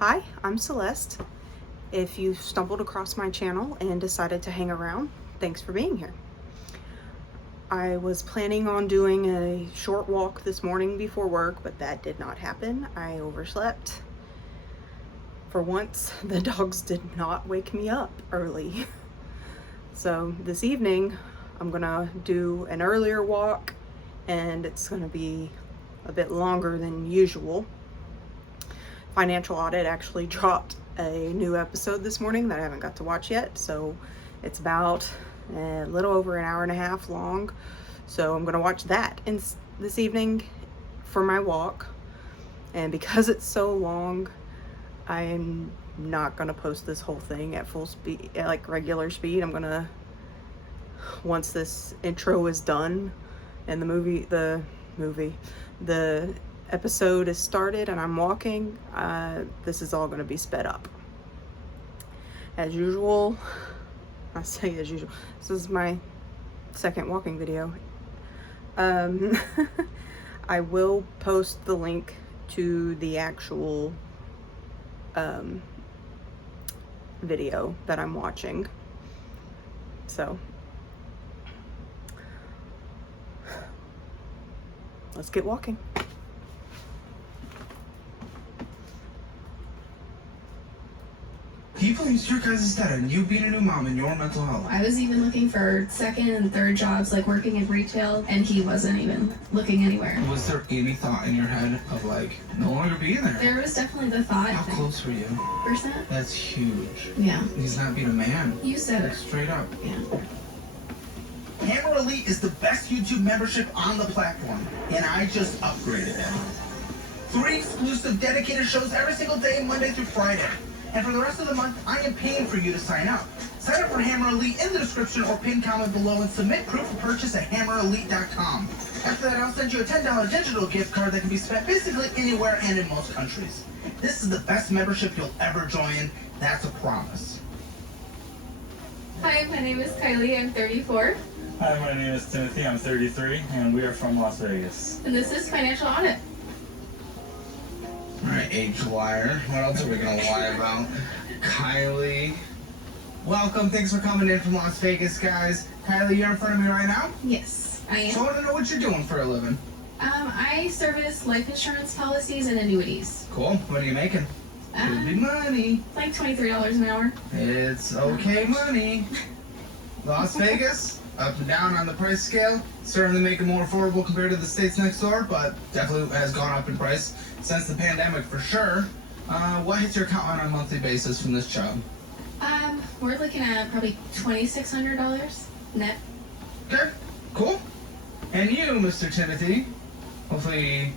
Hi, I'm Celeste. If you stumbled across my channel and decided to hang around, thanks for being here. I was planning on doing a short walk this morning before work, but that did not happen. I overslept. For once, the dogs did not wake me up early. So this evening, I'm gonna do an earlier walk, and it's gonna be a bit longer than usual. Financial Audit actually dropped a new episode this morning that I haven't got to watch yet, so it's about a little over an hour and a half long. So I'm gonna watch that this evening for my walk, and because it's so long, I'm not gonna post this whole thing at full speed, like regular speed. I'm gonna, once this intro is done and the episode is started and I'm walking, this is all going to be sped up. As usual, I say as usual, this is my second walking video. I will post the link to the actual video that I'm watching. So let's get walking. People use your guys' data and you being a new mom and your mental health. I was even looking for second and third jobs, like working in retail, and he wasn't even looking anywhere. Was there any thought in your head of like no longer being there? There was definitely the thought. How close were you? Percent? That's huge. Yeah. He's not being a man. You said Like, it. straight up. Yeah. Hammer Elite is the best YouTube membership on the platform, and I just upgraded it. 3 exclusive dedicated shows every single day, Monday through Friday. And for the rest of the month, I am paying for you to sign up. Sign up for Hammer Elite in the description or pinned comment below and submit proof of purchase at hammerelite.com. After that, I'll send you a $10 digital gift card that can be spent basically anywhere and in most countries. This is the best membership you'll ever join. That's a promise. Hi, my name is Kylie. I'm 34. Hi, my name is Timothy. I'm 33, and we are from Las Vegas. And this is Financial Audit. Alright, age liar. What else are we gonna lie about? Kylie. Welcome, thanks for coming in from Las Vegas, guys. Kylie, you're in front of me right now? Yes, I So am. I want to know what you're doing for a living. I service life insurance policies and annuities. Cool. What are you making? Could be money. Like $23 an hour. It's okay money. Las Vegas, up and down on the price scale. Certainly making more affordable compared to the states next door, but definitely has gone up in price since the pandemic for sure. What hits your account on a monthly basis from this job? We're looking at probably $2,600 net. Okay, cool. And you, Mr. Timothy? Hopefully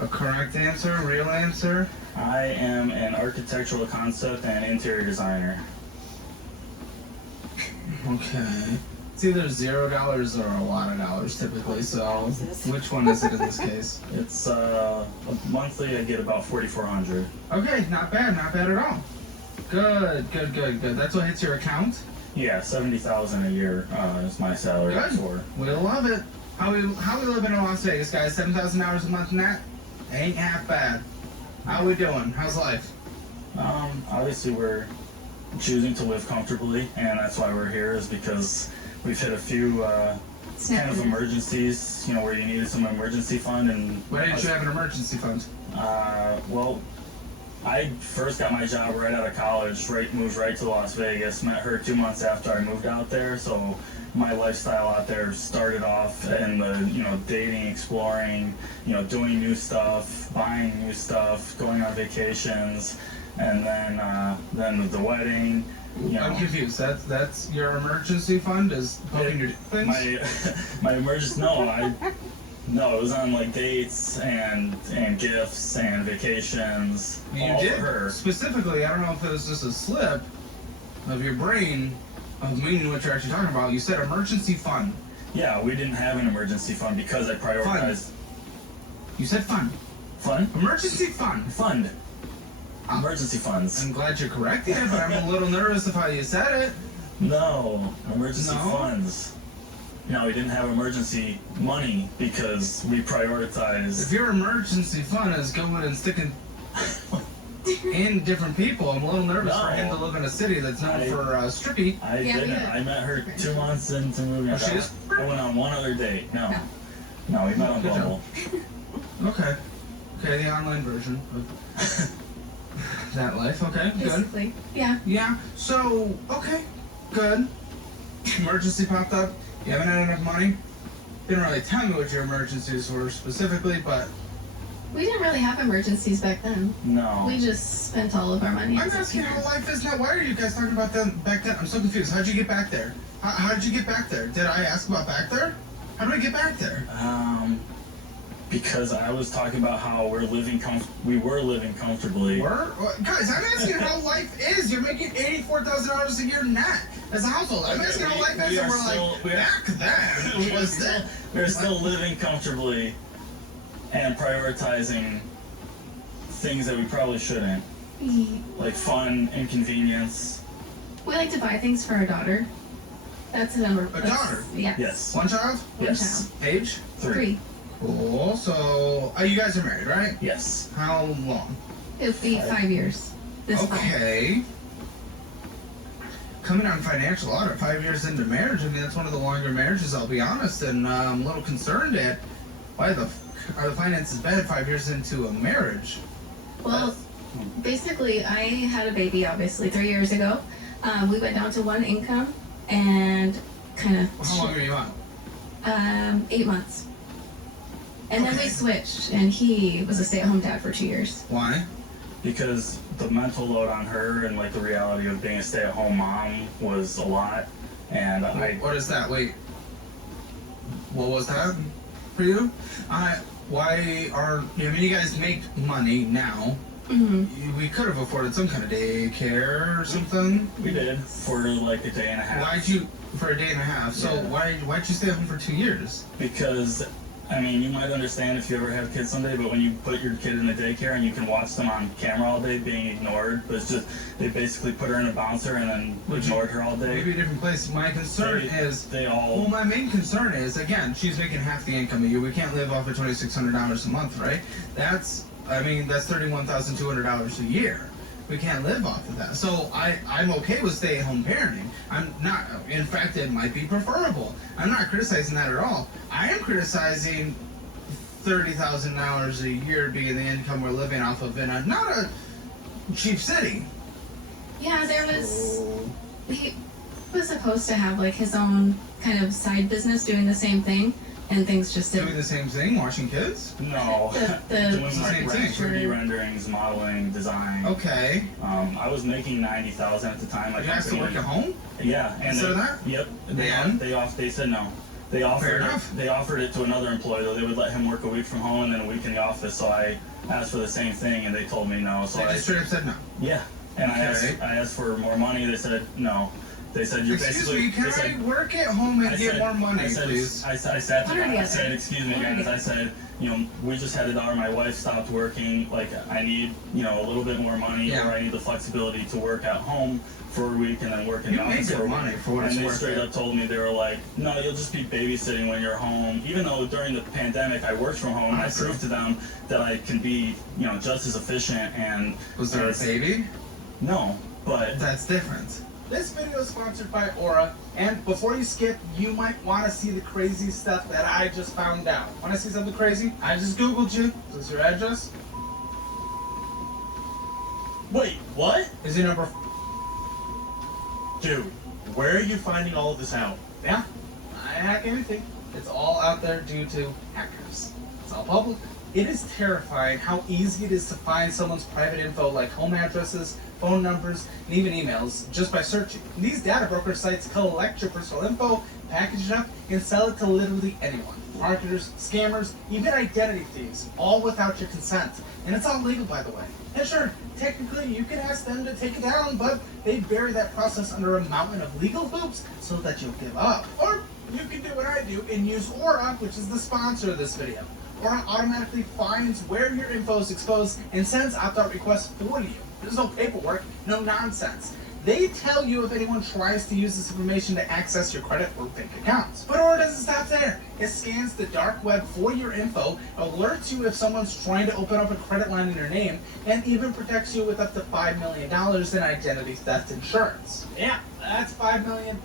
a correct answer, real answer. I am an architectural concept and interior designer. Okay. It's either $0 or a lot of dollars typically, so which one is it in this case? It's monthly. I get about $4,400. Okay, not bad at all. Good. That's what hits your account? Yeah, $70,000 a year is my salary. Good. For. We love it. How we living in Las Vegas, guys? $7,000 a month net? Ain't half bad. How we doing? How's life? Obviously, we're choosing to live comfortably, and that's why we're here, is because we've hit a few kind of emergencies, where you needed some emergency fund. And Why didn't you have an emergency fund? Well, I first got my job right out of college, moved right to Las Vegas, met her 2 months after I moved out there, so my lifestyle out there started off in the, dating, exploring, doing new stuff, buying new stuff, going on vacations, and then with the wedding. I'm confused. That's your emergency fund is helping your things? My emergency, no, it was on like dates and gifts and vacations. You all did for her. specifically. I don't know if it was just a slip of your brain of meaning what you're actually talking about. You said emergency fund. Yeah, we didn't have an emergency fund because I prioritized. You said fund. Fund? Emergency fund. Fund. Emergency funds. I'm glad you're correcting it, but I'm a little nervous of how you said it. No, emergency No? funds. No, we didn't have emergency money because we prioritized. If your emergency fund is going and sticking and different people. I'm a little nervous No. for him to live in a city that's known for strippy. I Yeah, didn't. yeah. I met her 2 months into moving. Oh, she is? I went on one other date. No, No. we met on Good job. Bumble. Okay. Okay, the online version of that life. Okay, good. Basically, yeah. Yeah, so, okay, good. Emergency popped up. You haven't had enough money. Didn't really tell me what your emergencies were specifically, but We didn't really have emergencies back then. No. We just spent all of our money. I'm asking how life is now. Why are you guys talking about that back then? I'm so confused. How'd you get back there? How did you get back there? Did I ask about back there? How do I get back there? Because I was talking about how we were living comfortably. Guys, I'm asking how life is. You're making $84,000 a year net as a household. I'm asking how life is, and we're like, back then was that? We're still living comfortably and prioritizing things that we probably shouldn't, like fun and convenience. We like to buy things for our daughter. That's a number. A daughter? Yeah. Yes. One child? One Yes. Age? 3. Cool. So, you guys are married, right? Yes. How long? It'll be 5 years. This fall. Okay. Coming on financial audit, 5 years into marriage. I mean, that's one of the longer marriages, I'll be honest. And I'm a little concerned at why are the finances bad 5 years into a marriage? Well, basically, I had a baby, obviously, 3 years ago. We went down to one income and kind of. How long are you on? 8 months. And then we switched, and he was a stay-at-home dad for 2 years. Why? Because the mental load on her and like the reality of being a stay-at-home mom was a lot, and What is that? Wait. What was that for you? Why are I mean, you guys make money now. Mm-hmm. We could have afforded some kind of daycare or something. we did for like a day and a half. Why'd you for a day and a half? So Yeah. why'd you stay home for 2 years? Because, I mean, you might understand if you ever have kids someday, but when you put your kid in the daycare and you can watch them on camera all day being ignored, but it's just, they basically put her in a bouncer and then ignored her all day. Maybe a different place. My concern is. Well, my main concern is, again, she's making half the income of you. We can't live off of $2,600 a month, right? That's $31,200 a year. We can't live off of that. So I'm okay with stay-at-home parenting. I'm not, in fact, it might be preferable. I'm not criticizing that at all. I am criticizing $30,000 a year being the income we're living off of in not a cheap city. Yeah, there was. So, He was supposed to have like his own kind of side business doing the same thing, and things just doing didn't. the same thing, watching kids? no. The Doing the like same thing. 3D renderings, modeling, design. Okay. I was making $90,000 at the time. You asked to work at home? Yeah, and Instead of that? Yep. And? They said no. They offered Fair it, enough. They offered it to another employee though. They would let him work a week from home and then a week in the office. So I asked for the same thing and they told me no. So They I just straight up said no. yeah, and Okay. I asked for more money. They said no. They said you're Excuse basically. me, can they said, I work at home and I get said- more money, I said, please? I sat Put her down. I together. said, excuse me, Put her guys. I together. said, you know, we just had a daughter. My wife stopped working. Like, I need, you know, a little bit more money, Yeah. or I need the flexibility to work at home for a week and then work in You the make office good for a money week. for what And it's they worth, straight yeah. up told me, they were like, no, you'll just be babysitting when you're home. Even though during the pandemic I worked from home, I proved to them that I can be, you know, just as efficient and. Was there a baby? No, but. That's different. This video is sponsored by Aura, and before you skip, you might want to see the crazy stuff that I just found out. Want to see something crazy? I just Googled you. Is this your address? Wait, what? Is your number? Dude, where are you finding all of this out? Yeah. I hack anything. It's all out there due to hackers. It's all public. It is terrifying how easy it is to find someone's private info like home addresses, phone numbers, and even emails just by searching. These data broker sites collect your personal info, package it up, and sell it to literally anyone. Marketers, scammers, even identity thieves, all without your consent. And it's all legal, by the way. And sure, technically you can ask them to take it down, but they bury that process under a mountain of legal hoops so that you'll give up. Or you can do what I do and use Aura, which is the sponsor of this video. Aura automatically finds where your info is exposed and sends opt-out requests for you. There's no paperwork, no nonsense. They tell you if anyone tries to use this information to access your credit or bank accounts. But Audit doesn't stop there. It scans the dark web for your info, alerts you if someone's trying to open up a credit line in your name, and even protects you with up to $5 million in identity theft insurance. Yeah, that's $5 million.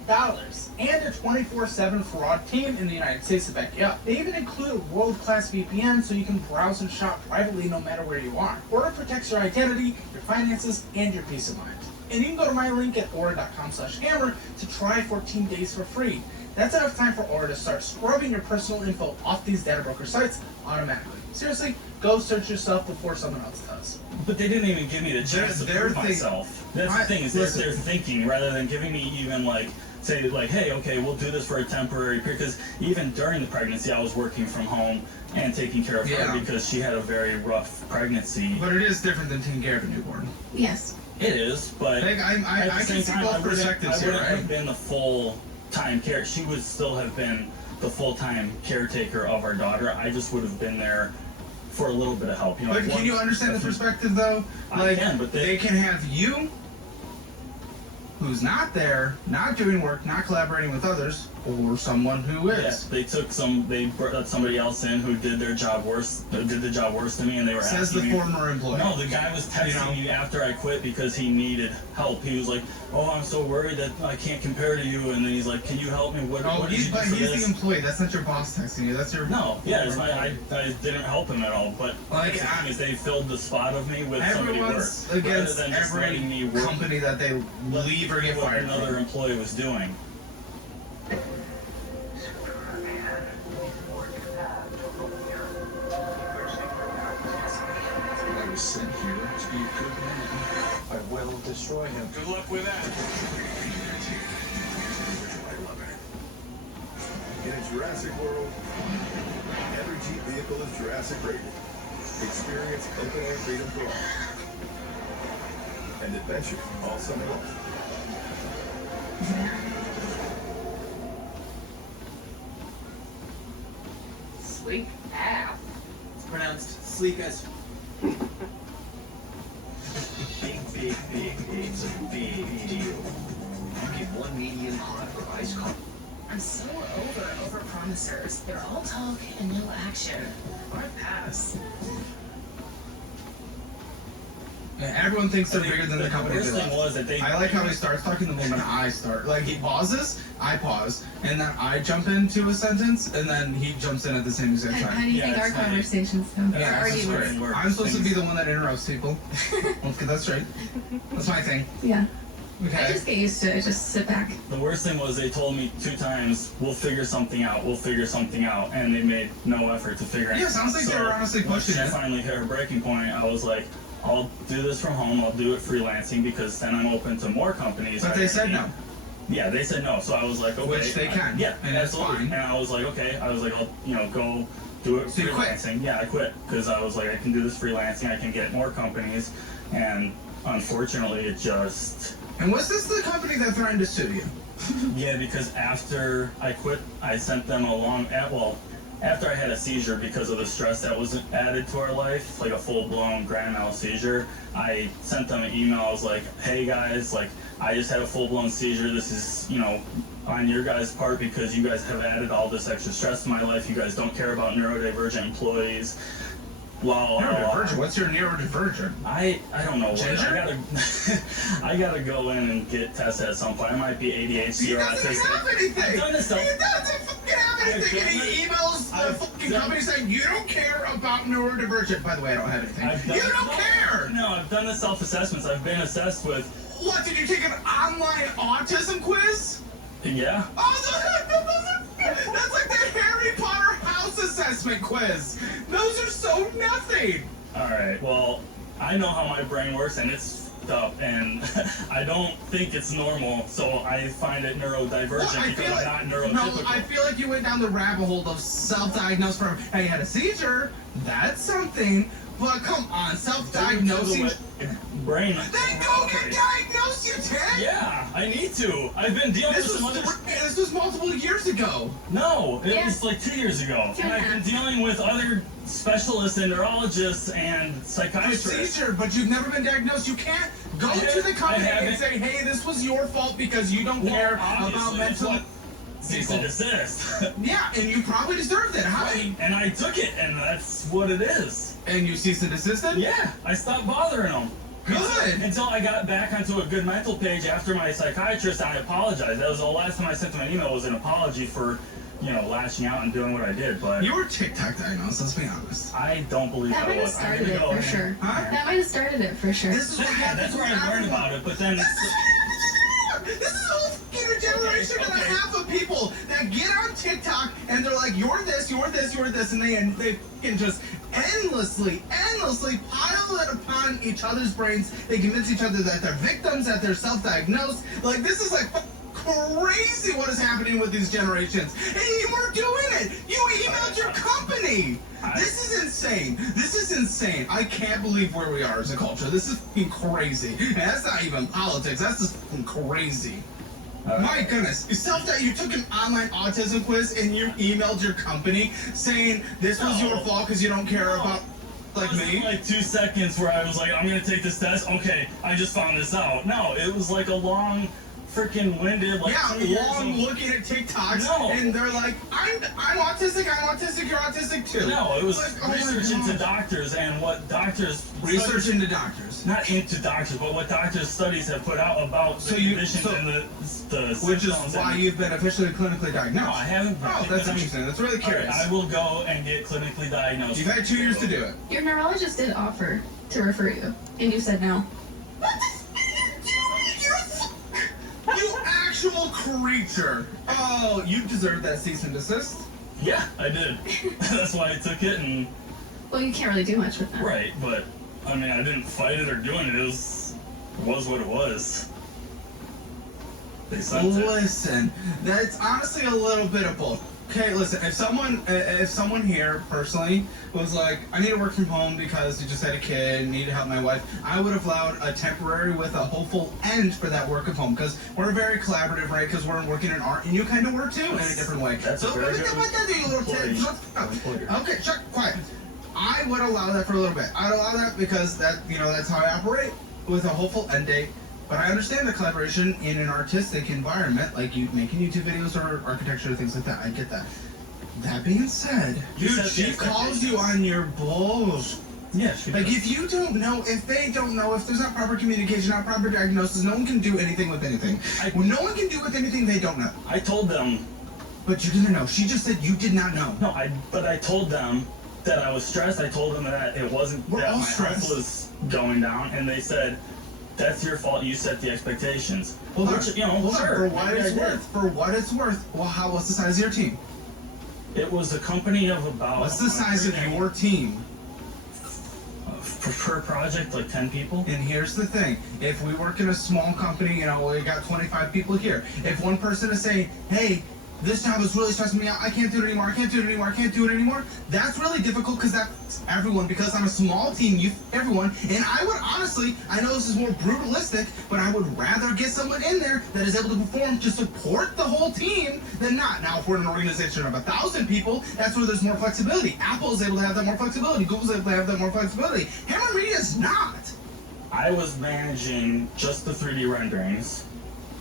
And a 24/7 fraud team in the United States to back you up. They even include a world-class VPN so you can browse and shop privately no matter where you are. Audit protects your identity, your finances, and your peace of mind. And you can go to my link at aura.com/hammer to try 14 days for free. That's enough time for Aura to start scrubbing your personal info off these data broker sites automatically. Seriously, go search yourself before someone else does. But they didn't even give me the chance to prove myself. That's the thing, is they're thinking, rather than giving me even like, say like, hey, okay, we'll do this for a temporary period. Because even during the pregnancy, I was working from home and taking care of her because she had a very rough pregnancy. But it is different than taking care of a newborn. Yes. It is, but Like, I can see both perspectives here, I wouldn't have right? been the full-time care. She would still have been the full-time caretaker of our daughter. I just would have been there for a little bit of help. You know, But can you understand the perspective though? Like, I can, but they can have you, who's not there, not doing work, not collaborating with others, or someone who is. Yes, they brought somebody else in who did their job worse, did the job worse than me, and they were Says asking the me. former employee. No, the guy was texting me after I quit because he needed help. He was like, "Oh, I'm so worried that I can't compare to you," and then he's like, "Can you help me? What did you do but for he's this?" the employee. That's not your boss texting you. That's your No, yeah, I didn't help him at all. But Like, the thing is, they filled the spot of me with somebody everyone's worse, rather against than just every letting me work company that they leave or get what fired another from. employee was doing. I was sent here to be a good man. I will destroy him. Good luck with that. I love it. In a Jurassic World, every Jeep vehicle is Jurassic rated. Experience open-air freedom for all. And adventure all summer long. Sleek app. It's pronounced sleek as. Big it's a big deal. You get one medium hot for ice coffee. I'm so over promisers. They're all talk and no action. Or pass. Everyone thinks they're bigger than the company. worst they thing left. was that they. I like how he starts talking the moment I start. Like, he pauses, I pause, and then I jump into a sentence, and then he jumps in at the same exact How do time. you Yeah, think our it's funny. conversations go? Yeah, Our this is arguments? great. I'm supposed to be the one that interrupts people. Let's get that straight. That's my thing. Yeah. I Okay. just get used to it. Just sit back. The worst thing was they told me 2 times, we'll figure something out, and they made no effort to figure it out. Yeah, sounds like they were honestly pushing Once it. she finally hit her breaking point, I was like, I'll do this from home, I'll do it freelancing, because then I'm open to more companies. But they said no. hiring me. Yeah, they said no, so I was like, okay. Which they can, Yeah, and that's absolutely. fine. And I was like, okay, I'll, go do it So you quit? freelancing. Yeah, I quit, because I was like, I can do this freelancing, I can get more companies, and unfortunately it just... And was this the company that threatened to sue you? Yeah, because after I quit, I sent them after I had a seizure because of the stress that was added to our life, like a full-blown grand mal seizure, I sent them an email. I was like, hey guys, like, I just had a full-blown seizure. This is, on your guys' part because you guys have added all this extra stress to my life. You guys don't care about neurodivergent employees. Neurodivergent? What's your neurodivergent? I don't know what. Ginger? I gotta go in and get tested at some point. I might be ADHD He or doesn't autistic. have anything! I've done this He stuff. doesn't fucking have anything! And he emails the I've fucking done- company saying, you don't care about neurodivergent. By the way, I don't have anything. I've done You don't care! No, I've done the self-assessments. I've been assessed with. What, did you take an online autism quiz? Yeah. Oh, that's like the Harry Potter house assessment quiz. Those are so nothing. All right. Well, I know how my brain works, and it's fucked up, and I don't think it's normal. So I find it neurodivergent because I'm not neurotypical. No, I feel like you went down the rabbit hole of self-diagnosed from, hey, you had a seizure. That's something. But come on, self-diagnosing. Brain. Then go can't diagnose you, Ted! Yeah, I need to. I've been dealing with some other... This was multiple years ago. No, it Yeah. was like 2 years ago. And I've been dealing with other specialists and neurologists and psychiatrists. Procedure, but you've never been diagnosed. You can't go to the company and say, hey, this was your fault because you don't care about mental... Cease and desist. Yeah, and you probably deserved it. How? Right, and I took it, and that's what it is. And you cease and desisted? Yeah, I stopped bothering them. Good. Until I got back onto a good mental page after my psychiatrist, and I apologized. That was the last time I sent them an email, was an apology for, lashing out and doing what I did, but... You were TikTok diagnosed, let's be honest. I don't believe That I might have was. started it for sure. Huh? That might have started it for sure. This is what Yeah, that's where I learned about it, but then... This is a whole fucking generation and a half of people that get on TikTok and they're like, you're this, you're this, you're this, and they can just endlessly pile it upon each other's brains. They convince each other that they're victims, that they're self-diagnosed. Like, this is like crazy what is happening with these generations. And you weren't doing it. You emailed your company. This is insane. This is insane. I can't believe where we are as a culture. This is fucking crazy. And that's not even politics. That's just fucking crazy. My goodness. You took an online autism quiz and you emailed your company saying this was your fault because you don't care about like me? Like 2 seconds where I was like, I'm gonna take this test. Okay, I just found this out. No, it was like a long, freaking winded, like 2 years long looking at TikToks, No. and they're like, I'm autistic, you're autistic too. No, it was like, oh my research into God. doctors and what doctors... Research into doctors. Not into doctors, but what doctors' studies have put out about the conditions and the Which is symptoms why and- you've been officially clinically diagnosed. No, I haven't. Oh, that's interesting. That's really All right, curious. I will go and get clinically diagnosed. You've had 2 years to do it. Your neurologist did offer to refer you, and you said no. You actual creature. Oh, you deserve that cease and desist. Yeah, I did. That's why I took it, and Well, you can't really do much with that. right, but I mean, I didn't fight it or do it. It was what it was. They sent it. Listen, that's honestly a little bit of both. Okay, listen, if someone here personally was like, I need to work from home because you just had a kid, need to help my wife, I would have allowed a temporary with a hopeful end for that work at home because we're very collaborative, right? Because we're working in art and you kind of work too in a different way. That's a very good employee. Okay, shut quiet. I would allow that for a little bit. I'd allow that because that's how I operate with a hopeful end date. But I understand the collaboration in an artistic environment, like you making YouTube videos or architecture, things like that. I get that. That being said, You dude, said she the calls you on your bullshit. Yeah, she Like, does. if you don't know, if they don't know, if there's not proper communication, not proper diagnosis, no one can do anything with anything. No one can do with anything they don't know. I told them. But you didn't know. She just said you did not know. No, but I told them that I was stressed. I told them that it wasn't We're that all my stressed. health was going down, and they said, "That's your fault. You set the expectations." Well, Which, sure, for what maybe I it's did. worth. For what it's worth. Well, what's the size of your team? It was a company of about. What's the size of your team? Per project, like 10 people. And here's the thing. If we work in a small company, we got 25 people here. If one person is saying, hey, this job is really stressing me out, I can't do it anymore, I can't do it anymore, I can't do it anymore, that's really difficult because that's everyone. Because on a small team, everyone. And I would honestly, I know this is more brutalistic, but I would rather get someone in there that is able to perform to support the whole team than not. Now, if we're in an organization of 1,000 people, that's where there's more flexibility. Apple is able to have that more flexibility. Google's able to have that more flexibility. Hammer Media is not. I was managing just the 3D renderings,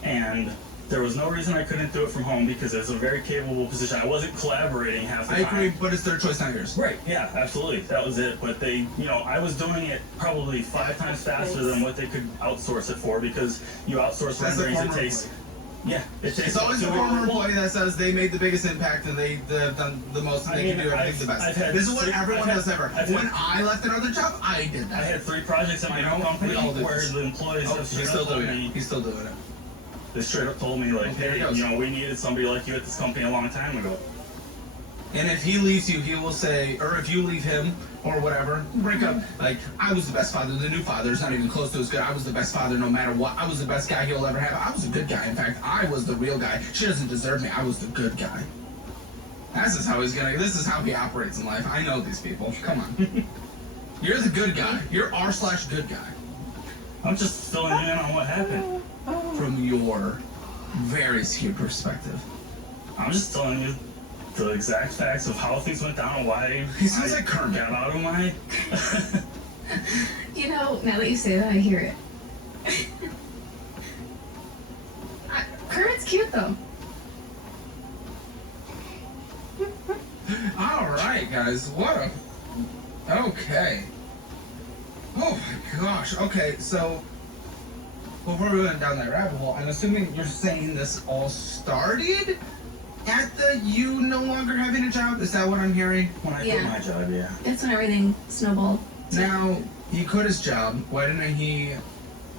and there was no reason I couldn't do it from home because it's a very capable position. I wasn't collaborating half the I time. agree, but it's their choice, not yours. Right, yeah, absolutely. That was it. But they, I was doing it probably 5 times faster than what they could outsource it for because you outsource That's the renderings, it former takes... employee. Yeah, it takes... It's always the two- former employee that says they made the biggest impact and they've done the most and they can do everything the I've best. had This is what three- everyone I've does had- ever. I've had- When I left another job, I did I that. had 3 projects at my own company we all do where this. the employees have He's straight still up told doing me... it. He's still doing it. They straight up told me, like, Okay, here hey, it goes. we needed somebody like you at this company a long time ago. And if he leaves you, he will say, or if you leave him, or whatever, break up. Like, I was the best father. The new father is not even close to as good. I was the best father no matter what. I was the best guy he'll ever have. I was a good guy. In fact, I was the real guy. She doesn't deserve me. I was the good guy. This is how he operates in life. I know these people. Come on. You're the good guy. You're r/good guy. I'm just filling you in on what happened. From your very skewed perspective. I'm just telling you the exact facts of how things went down and why He sounds I like Kermit. got out of my... You know, now that you say that, I hear it. Kermit's cute though. All right, guys. What a... Okay. Oh my gosh. Okay, so before we went down that rabbit hole, I'm assuming you're saying this all started at the you no longer having a job? Is that what I'm hearing? When I Yeah. quit my job, yeah. That's when everything snowballed. Now, he quit his job. Why didn't he...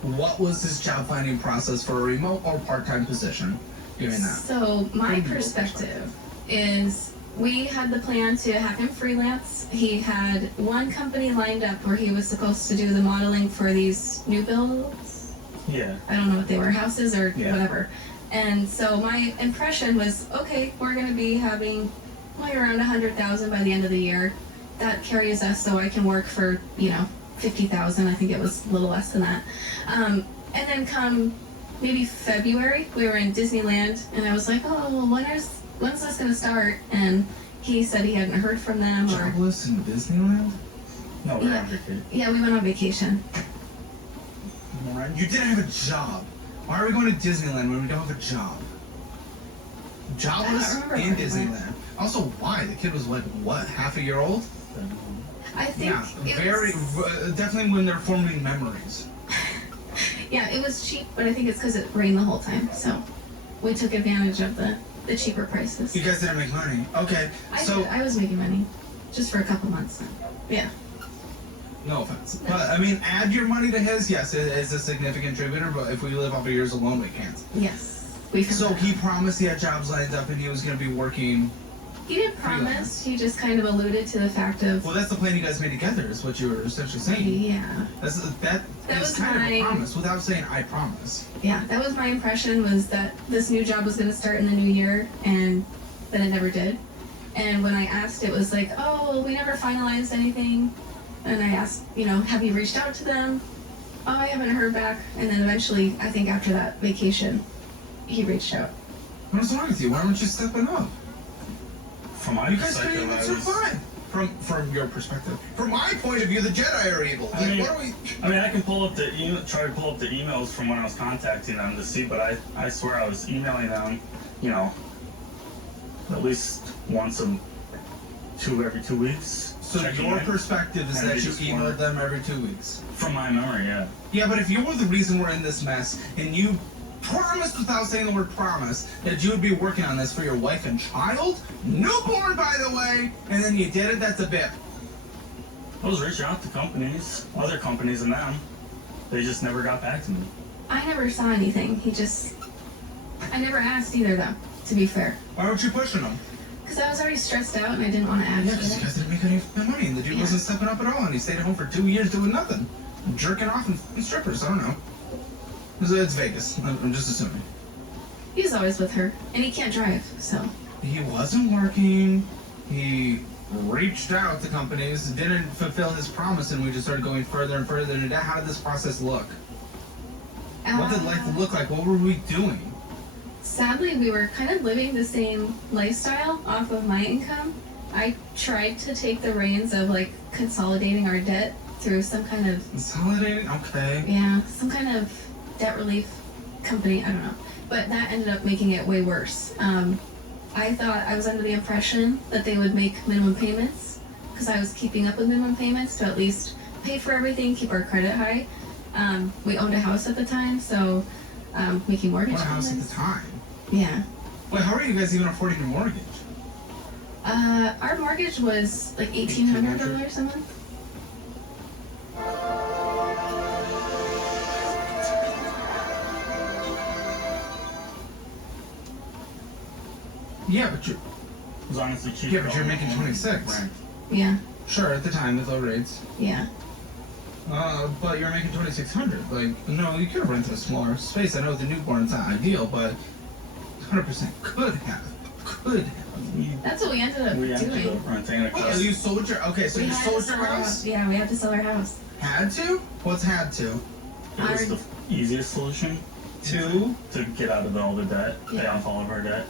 What was his job finding process for a remote or part-time position doing that? So my Remote perspective is we had the plan to have him freelance. He had one company lined up where he was supposed to do the modeling for these new builds. Yeah. I don't know what they were, houses or Yeah. whatever. And so my impression was, okay, we're going to be having like around 100,000 by the end of the year. That carries us so I can work for, 50,000. I think it was a little less than that. And then come maybe February, we were in Disneyland, and I was like, oh, well, when's this going to start? And he said he hadn't heard from them. Or Jobless in Disneyland? No, we're Yeah. on vacation. yeah, we went on vacation. Moron. You didn't have a job. Why are we going to Disneyland when we don't have a job? Jobless I don't remember in why we went. Disneyland. Also, why? The kid was like, what, half a year old? I think Yeah, it very, was, definitely when they're forming memories. yeah, it was cheap, but I think it's because it rained the whole time. So we took advantage of the cheaper prices. You guys didn't make money. Okay, so, I was making money just for a couple months. Yeah. no offense. But, I mean, add your money to his, yes, it is a significant contributor, but if we live off of yours alone, we can't. Yes. We found So that he out. promised he had jobs lined up and he was going to be working. He didn't promise. He just kind of alluded to the fact of, Well, that's the plan you guys made together, is what you were essentially saying. yeah, That That is was kind of my- a promise without saying, I promise. yeah. That was my impression, was that this new job was going to start in the new year, and then it never did. And when I asked, it was like, oh, we never finalized anything. And I asked, have you reached out to them? Oh, I haven't heard back. And then eventually, I think after that vacation, he reached out. What's wrong with you? Why aren't you stepping up? From my You guys can't perspective, even I was... survive. From your perspective. From my point of view, the Jedi are evil. I Like, mean- what are we... I mean, I can pull up try to pull up the emails from when I was contacting them to see, but I swear I was emailing them, at least every 2 weeks. So checking your in. perspective is And that they you just emailed weren't. them every 2 weeks. From my memory, yeah. Yeah, but if you were the reason we're in this mess, and you promised without saying the word promise that you would be working on this for your wife and child, newborn by the way, and then you did it, that's a bit. I was reaching out to companies, other companies and them. They just never got back to me. I never saw anything. I never asked either, though, to be fair. Why weren't you pushing them? Because I was already stressed out and I didn't want to add Yeah, to because you it. guys didn't make any money, and the dude Yeah. wasn't stepping up at all, and he stayed at home for 2 years doing nothing. Jerking off and strippers, I don't know. It's Vegas, I'm just assuming. He was always with her, and he can't drive, so. He wasn't working, he reached out to companies, didn't fulfill his promise, and we just started going further and further into that. How did this process look? What did life look like? What were we doing? Sadly, we were kind of living the same lifestyle off of my income. I tried to take the reins of consolidating our debt through some kind of, Consolidating? Okay. some kind of debt relief company. I don't know. But that ended up making it way worse. I thought I was under the impression that they would make minimum payments because I was keeping up with minimum payments to at least pay for everything, keep our credit high. We owned a house at the time, so making mortgage What house at payments. the time? Yeah. Wait, how are you guys even affording your mortgage? Our mortgage was like $1,800 a month. Yeah, but you're, It was honestly cheaper. yeah, but you're making 26. Right. Yeah, Sure, at the time with low rates. yeah. But you're making 2,600. Like, no, you could have rented a smaller space. I know the newborn's not ideal, but 100% could have. That's what we ended up We ended doing. up renting a Oh, house. you sold your, okay, so We you had to sold sell your our house? Yeah, we had to sell our house. Had to? What's had to? It was the easiest solution Two. to get out of all the debt, pay Yeah. off all of our debt.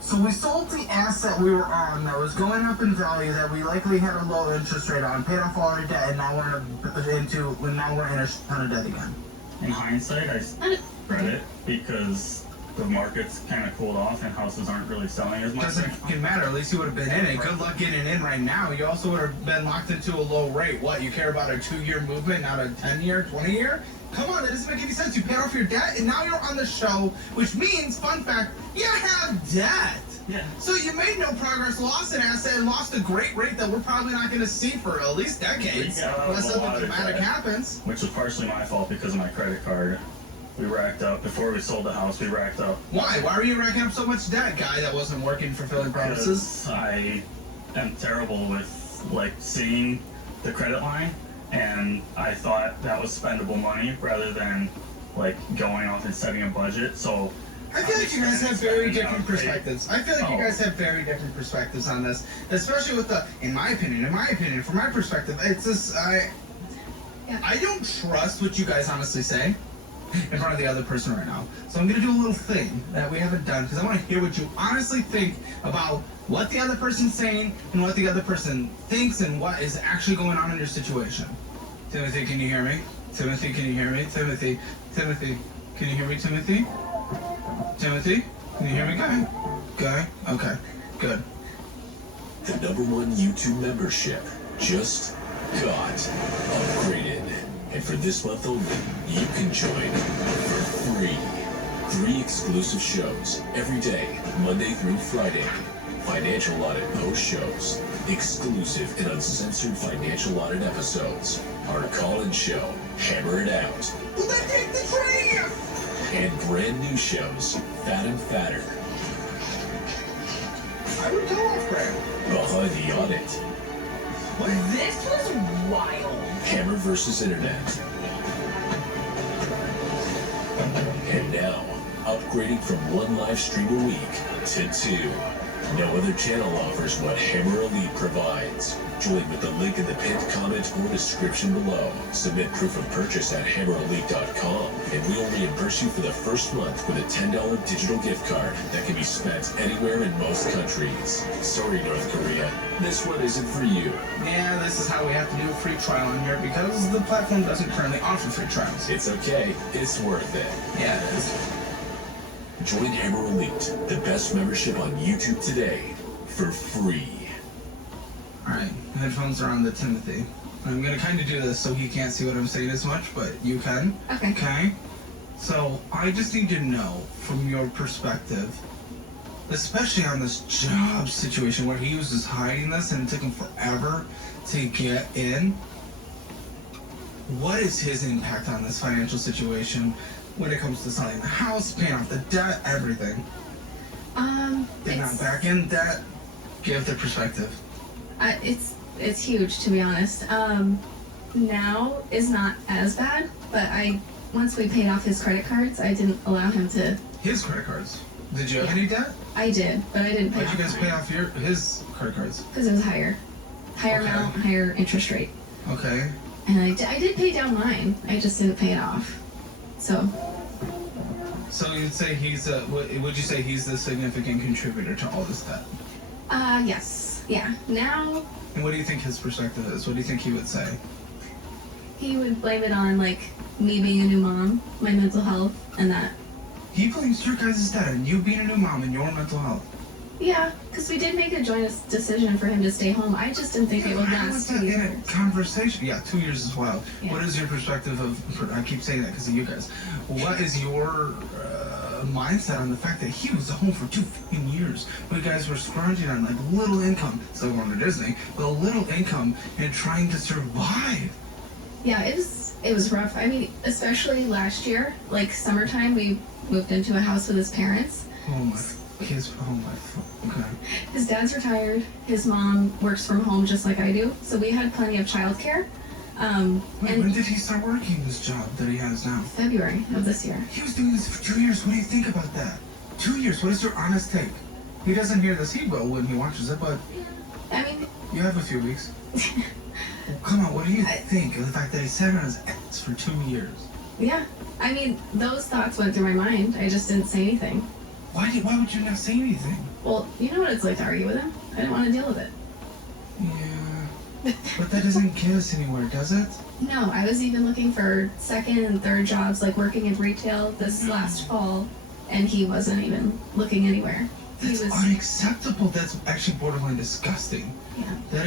So we sold the asset we were on that was going up in value, that we likely had a low interest rate on, paid off all our debt, and now we're in a ton of debt again. In hindsight, I spread it because the market's kind of cooled off and houses aren't really selling as much. Doesn't fucking matter. At least you would have been in it. Good luck getting in right now. You also would have been locked into a low rate. What? You care about a 2-year movement, not a 10-year, 20-year? Come on, that doesn't make any sense. You paid off your debt, and now you're on the show, which means, fun fact, you have debt. Yeah. So you made no progress, lost an asset, and lost a great rate that we're probably not going to see for at least decades, We got out of unless a something lot of dramatic debt. happens. Which was partially my fault because of my credit card. We racked up, before we sold the house, we racked up. Why? Why were you racking up so much debt, guy that wasn't working fulfilling promises? Because I am terrible with, like, seeing the credit line, and I thought that was spendable money rather than, like, going off and setting a budget. So I feel like you guys have very different perspectives. I feel like you guys have very different perspectives on this, especially with the, in my opinion, from my perspective, it's this, I don't trust what you guys honestly say in front of the other person right now. So I'm going to do a little thing that we haven't done, because I want to hear what you honestly think about what the other person's saying and what the other person thinks and what is actually going on in your situation. Timothy, can you hear me? Timothy, can you hear me? Timothy, can you hear me, Timothy? Timothy, can you hear me, guy? Guy? Okay, good. The #1 YouTube membership just got upgraded. And for this month only, you can join for free. 3 exclusive shows every day, Monday through Friday. Financial audit post shows, exclusive and uncensored financial audit episodes, our call-in show, Hammer It Out, Will they take the tree? and brand new shows, Fat and Fatter, I would go off brand. Behind the Audit, This was wild. Hammer vs. Internet. And now, upgrading from 1 live stream a week to 2. No other channel offers what Hammer Elite provides. Join with the link in the pinned comment or description below. Submit proof of purchase at hammerelite.com, and we'll reimburse you for the first month with a $10 digital gift card that can be spent anywhere in most countries. Sorry, North Korea, this one isn't for you. Yeah, this is how we have to do a free trial on here because the platform doesn't currently offer free trials. It's okay, it's worth it. Yeah, it is. Join Hammer Elite, the best membership on YouTube today, for free. Alright, headphones are on the Timothy. I'm gonna kind of do this so he can't see what I'm saying as much, but you can. Okay. Okay? So, I just need to know from your perspective, especially on this job situation where he was just hiding this and it took him forever to get in, what is his impact on this financial situation when it comes to selling the house, paying off the debt, everything? Getting on back in debt, give the perspective. It's huge, to be honest. Now is not as bad, but once we paid off his credit cards, I didn't allow him to. His credit cards. Did you have any debt? I did, but I didn't pay Why'd off you guys pay off his credit cards? because it was higher Okay. amount, higher interest rate, Okay. and I did pay down mine. I just didn't pay it off. So So you'd say would you say he's the significant contributor to all this debt? yes, yeah. Now And what do you think his perspective is? What do you think he would say? he would blame it on like me being a new mom, my mental health, and that. He blames your guys' debt and you being a new mom and your mental health. Yeah, because we did make a joint decision for him to stay home. I just didn't think it would How last is 2 that in years. a conversation? Yeah, 2 years is wild. Yeah. What is your perspective of, I keep saying that because of you guys, what is your mindset on the fact that he was at home for 2 fucking years? You guys were scrounging on like little income, still going to Disney, but a little income and trying to survive. Yeah, it was rough. I mean, especially last year, like summertime, we moved into a house with his parents. Oh my kids, okay. His dad's retired. His mom works from home just like I do. So we had plenty of childcare. Wait, And when did he start working this job that he has now? February of this year. He was doing this for 2 years. What do you think about that? 2 years. What is your honest take? He doesn't hear this. He will when he watches it, but I mean, you have a few weeks. Well, come on, what do you think of the fact that he sat on his ass for 2 years? Yeah. I mean, those thoughts went through my mind. I just didn't say anything. Why would you not say anything? Well, you know what it's like to argue with him. I didn't want to deal with it. Yeah. But that doesn't get us anywhere, does it? No, I was even looking for second and third jobs, like working in retail this last fall, and he wasn't even looking anywhere. That's He was, unacceptable. That's actually borderline disgusting. yeah. That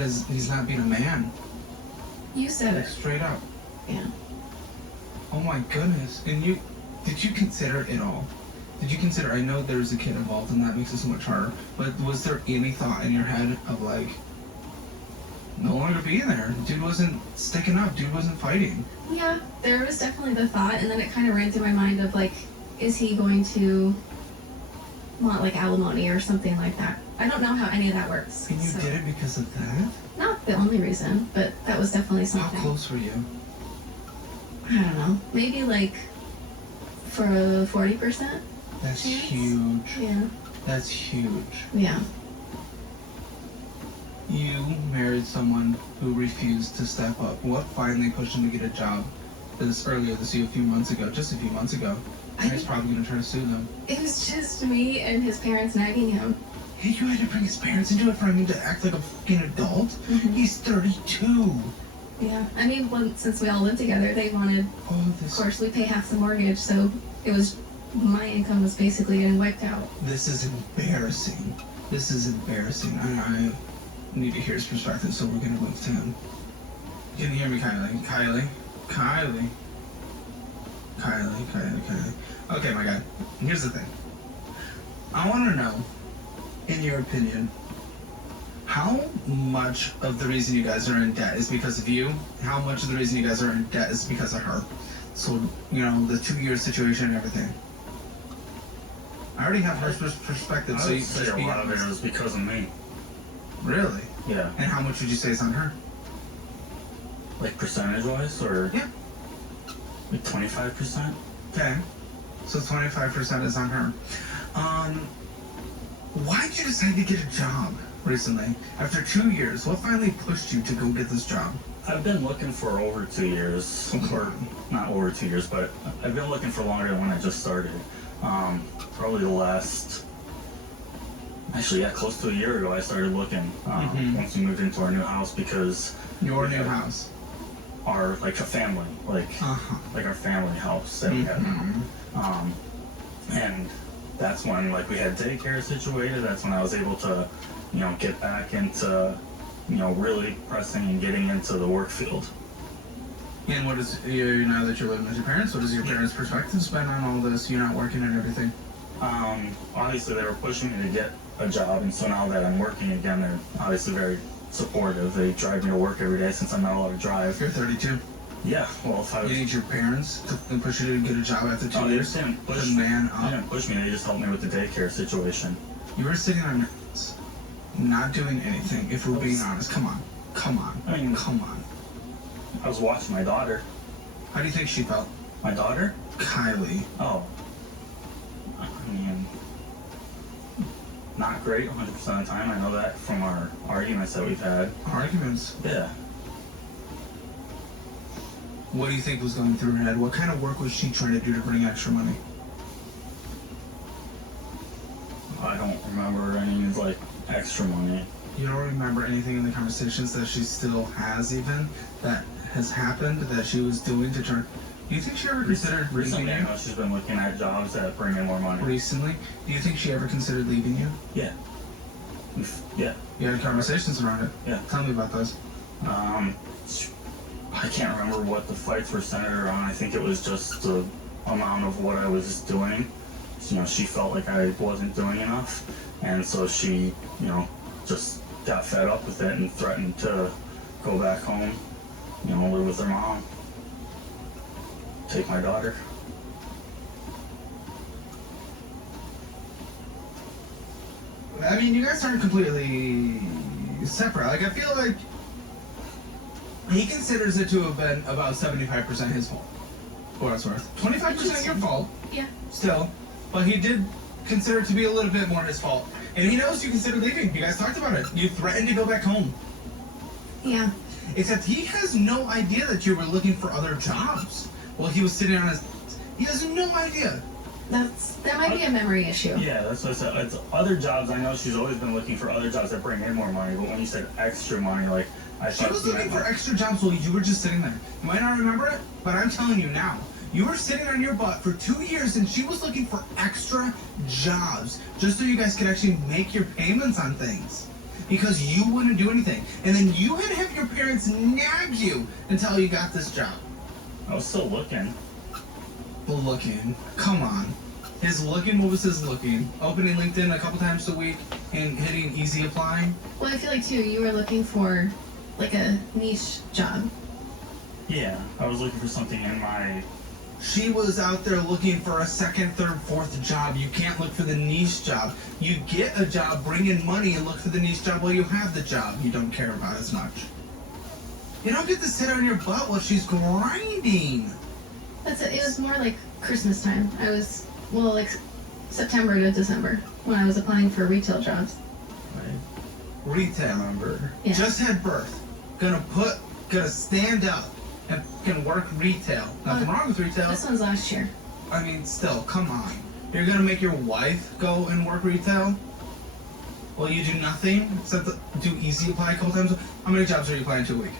is he's not being a man. You said Like, it. straight up. Yeah. Oh my goodness. And did you consider it all? Did you consider, I know there's a kid involved and that makes it so much harder, but was there any thought in your head of like, no longer being there? Dude wasn't sticking up, dude wasn't fighting. Yeah, there was definitely the thought, and then it kind of ran through my mind of like, is he going to want like alimony or something like that? I don't know how any of that works. And you so- did it because of that? Not the only reason, but that was definitely How something. close were you? I don't know. Maybe like for 40%. That's Chance? huge. Yeah. That's huge. Yeah. You married someone who refused to step up. What finally pushed him to get a job earlier this year, just a few months ago? And he's probably going to try to sue them. It was just me and his parents nagging him. Hey, you had to bring his parents into it for him to act like a fucking adult? Mhm. He's 32. Yeah. I mean, since we all lived together, they wanted, Oh, of course, we pay half the mortgage, so it was, my income was basically getting wiped out. This is embarrassing. This is embarrassing. I need to hear his perspective, so we're going to move to him. Can you hear me, Kylie? Kylie. Okay, my guy. Here's the thing. I want to know, in your opinion, how much of the reason you guys are in debt is because of you? How much of the reason you guys are in debt is because of her? So, the 2-year situation and everything. I already have her perspective, so I you would say a lot of it was because of me. Really? Yeah. And how much would you say is on her? Like percentage-wise, or Yeah. like 25%? Okay. So 25% is on her. Why'd you decide to get a job recently? After 2 years, what finally pushed you to go get this job? I've been looking for over 2 years, or not over 2 years, but I've been looking for longer than when I just started. Probably the last, actually, yeah, close to a year ago, I started looking once we moved into our new house because Your new house. our like a family, like our family house that we have now. And that's when like we had daycare situated. That's when I was able to, get back into, really pressing and getting into the work field. And what is, now that you're living with your parents, what is your parents' perspective been on all this? You're not working and everything. Obviously they were pushing me to get a job, and so now that I'm working again, they're obviously very supportive. They drive me to work every day since I'm not allowed to drive. You're 32. Yeah, well, if I was... You need your parents to push you to get a job after 2 years? They didn't push To man They up. didn't push me, they just helped me with the daycare situation. You were sitting on your ass, not doing anything, if we're being honest. Come on. I mean- Come on. I was watching my daughter. How do you think she felt? My daughter? Kylie. Oh. I mean, not great 100% of the time. I know that from our arguments that we've had. Arguments. Yeah. What do you think was going through her head? What kind of work was she trying to do to bring extra money? I don't remember any, like, extra money. You don't remember anything in the conversations that she still has even, that has happened, that she was doing to try... Do you think she ever considered leaving Recently, I you? know she's been looking at jobs that bring in more money. Recently? Do you think she ever considered leaving you? Yeah. Yeah. You had conversations around it? Yeah. Tell me about those. I can't remember what the fights were centered around. I think it was just the amount of what I was doing. She felt like I wasn't doing enough, and so she, just got fed up with it and threatened to go back home, live with her mom, take my daughter. I mean, you guys aren't completely separate. Like, I feel like he considers it to have been about 75% his fault, for what it's worth. 25% your fault, Yeah. still, but he did consider it to be a little bit more his fault. And he knows you considered leaving. You guys talked about it. You threatened to go back home. Yeah. Except he has no idea that you were looking for other jobs. Well, he was sitting on his... He has no idea. That might be a memory issue. Yeah, that's what I said. It's other jobs. I know she's always been looking for other jobs that bring in more money, but when you said extra money, like, I She thought was you looking meant, for extra jobs while you were just sitting there. You might not remember it, but I'm telling you now. You were sitting on your butt for 2 years and she was looking for extra jobs just so you guys could actually make your payments on things. Because you wouldn't do anything. And then you had to have your parents nag you until you got this job. I was still looking. Looking. Come on. His looking, what was his looking? Opening LinkedIn a couple times a week and hitting easy apply? Well, I feel like too, you were looking for like a niche job. Yeah, I was looking for something in my... She was out there looking for a second, third, fourth job. You can't look for the niche job. You get a job, bring in money, and look for the niche job while you have the job you don't care about as much. You don't get to sit on your butt while she's grinding. That's it. It was more like Christmas time. I was, well, like September to December when I was applying for retail jobs. Retail member. Yeah. Just had birth. Gonna stand up and can work retail. Nothing wrong with retail. This one's last year. I mean, still, come on. You're gonna make your wife go and work retail? Well, you do nothing except do easy apply a couple times. How many jobs are you applying to a week?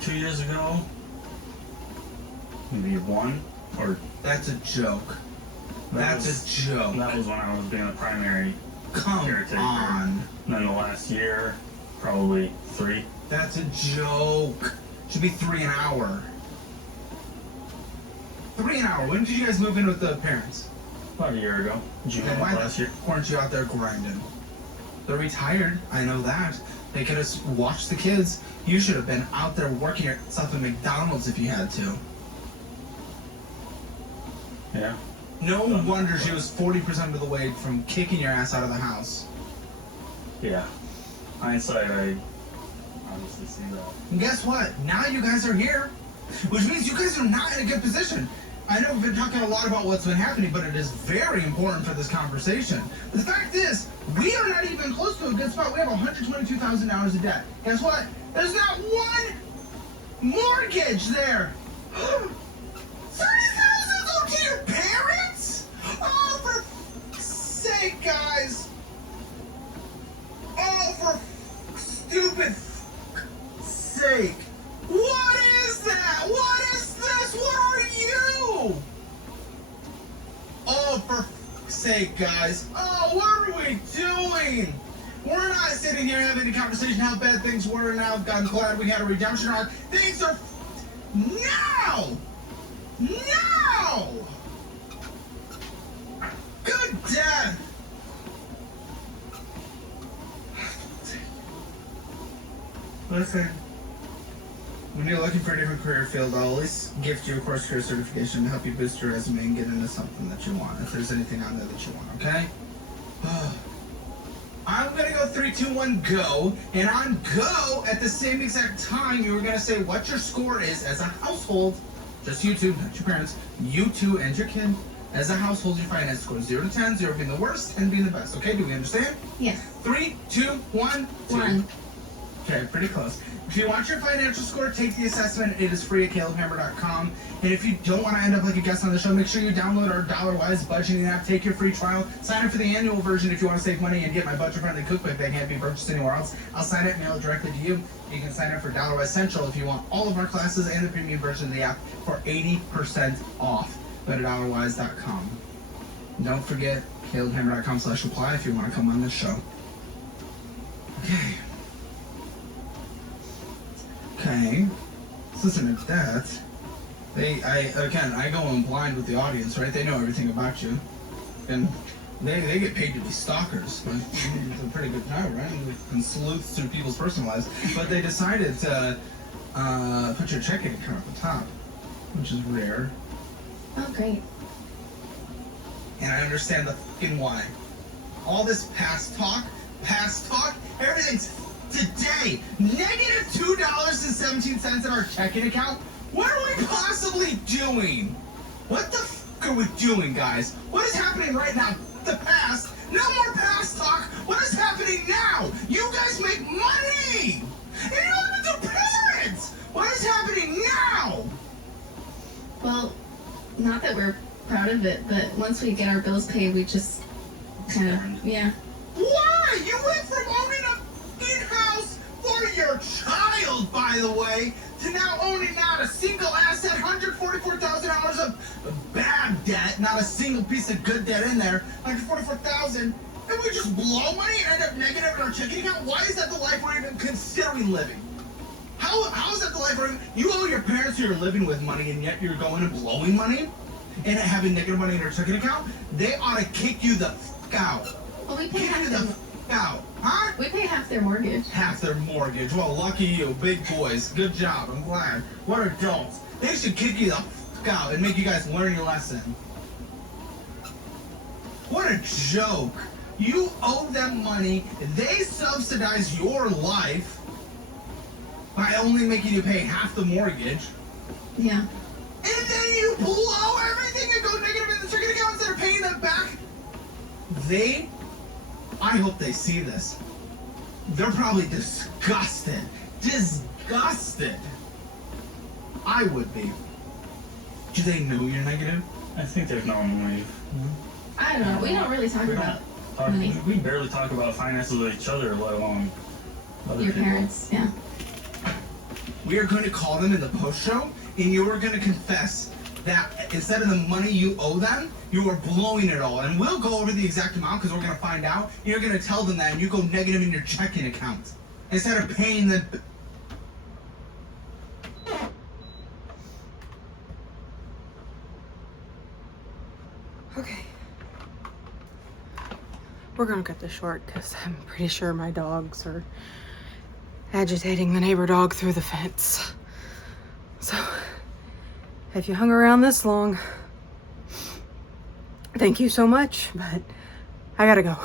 2 years ago, maybe one, or That's a joke. That's a joke. that was when I was being a primary Come caretaker. on. And then the last year, probably 3. That's a joke. Should be 3 an hour. 3 an hour. When did you guys move in with the parents? About a year ago. June Then of why last year. weren't you out there grinding? They're retired. I know that. They could have watched the kids. You should have been out there working yourself at McDonald's if you had to. Yeah. No wonder she was 40% of the way from kicking your ass out of the house. Yeah. Hindsight, I obviously see that. And guess what? Now you guys are here, which means you guys are not in a good position. I know we've been talking a lot about what's been happening, but it is very important for this conversation. The fact is, we are not even close to a good spot. We have $122,000 of debt. Guess what? There's not one mortgage there. $30,000 owed to your parents? Oh, for f***'s sake, guys. Oh, for stupid f***'s sake. What is that? What is this? What are you? Oh, for f***'s sake, guys. Oh, what are we doing? We're not sitting here having a conversation how bad things were and now I'm glad we had a redemption arc. Things are now! Now! Good death! Listen, when you're looking for a different career field, I'll always gift you a course career certification to help you boost your resume and get into something that you want, if there's anything on there that you want, okay? I'm gonna go 3, 2, 1, go, and on go, at the same exact time, you were gonna say what your score is as a household, just you two, not your parents, you two and your kid, as a household, your finance score, 0 to 10, 0 being the worst, 10 being the best, okay? Do we understand? Yes. 3, 2, 1, 2. 1. Okay, pretty close. If you want your financial score, take the assessment. It is free at calebhammer.com. And if you don't want to end up like a guest on the show, make sure you download our $wise budgeting app. Take your free trial. Sign up for the annual version if you want to save money and get my budget-friendly cookbook that can't be purchased anywhere else. I'll sign it and mail it directly to you. You can sign up for $wise Central if you want all of our classes and the premium version of the app for 80% off. Go to $wise.com. Don't forget calebhammer.com/apply if you want to come on this show. Okay. Okay, so listen to that. I go in blind with the audience, right? They know everything about you, and they get paid to be stalkers. Like, it's a pretty good time, right? And sleuth through people's personal lives. But they decided to put your checking account at the top, which is rare. Oh, great. And I understand the fucking why. All this past talk, everything's today, negative $2.17 in our checking account. What are we possibly doing? What the fuck are we doing, guys? What is happening right now? the past. No more past talk. What is happening now? You guys make money! And you live with your parents! What is happening now? Well, not that we're proud of it, but once we get our bills paid, we just kind of, yeah. Why? You went from owning a fucking house for your child, by the way, to now owning not a single asset, $144,000 of bad debt, not a single piece of good debt in there, $144,000, and we just blow money and end up negative in our checking account? Why is that the life we're even considering living? How is that the life we're you owe your parents who you're living with money, and yet you're going and blowing money and having negative money in your checking account? They ought to kick you the fuck out. Well, we pay Kick half you the their, fuck out, huh? we pay half their mortgage. Half their mortgage. Well, lucky you, big boys. Good job. I'm glad. What adults? They should kick you the fuck out and make you guys learn your lesson. What a joke. You owe them money. They subsidize your life by only making you pay half the mortgage. Yeah. And then you blow everything and go negative in the checking account instead of paying them back. I hope they see this. They're probably disgusted. Disgusted. I would be. Do they know you're negative? I think they've known we've. I don't know. We don't really talk We about don't talk, money. we barely talk about finances with each other, let alone other Your people. parents, yeah. We are going to call them in the post show, and you are going to confess that instead of the money you owe them, you are blowing it all. And we'll go over the exact amount because we're going to find out. You're going to tell them that, and you go negative in your checking account instead of paying them. Okay. We're gonna cut this short because I'm pretty sure my dogs are agitating the neighbor dog through the fence. So, if you hung around this long, thank you so much, but I gotta go.